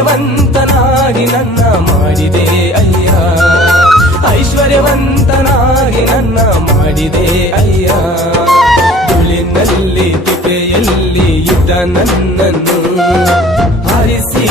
ಐಶ್ವರ್ಯವಂತನಾಗಿ ನನ್ನ ಮಾಡಿದೆ ಅಯ್ಯ, ಐಶ್ವರ್ಯವಂತನಾಗಿ ನನ್ನ ಮಾಡಿದೆ ಅಯ್ಯ. ಧೂಳಿನಲ್ಲಿ ತಿಪ್ಪೆಯಲ್ಲಿ ಇದ್ದ ನನ್ನನ್ನು ಆರಿಸಿ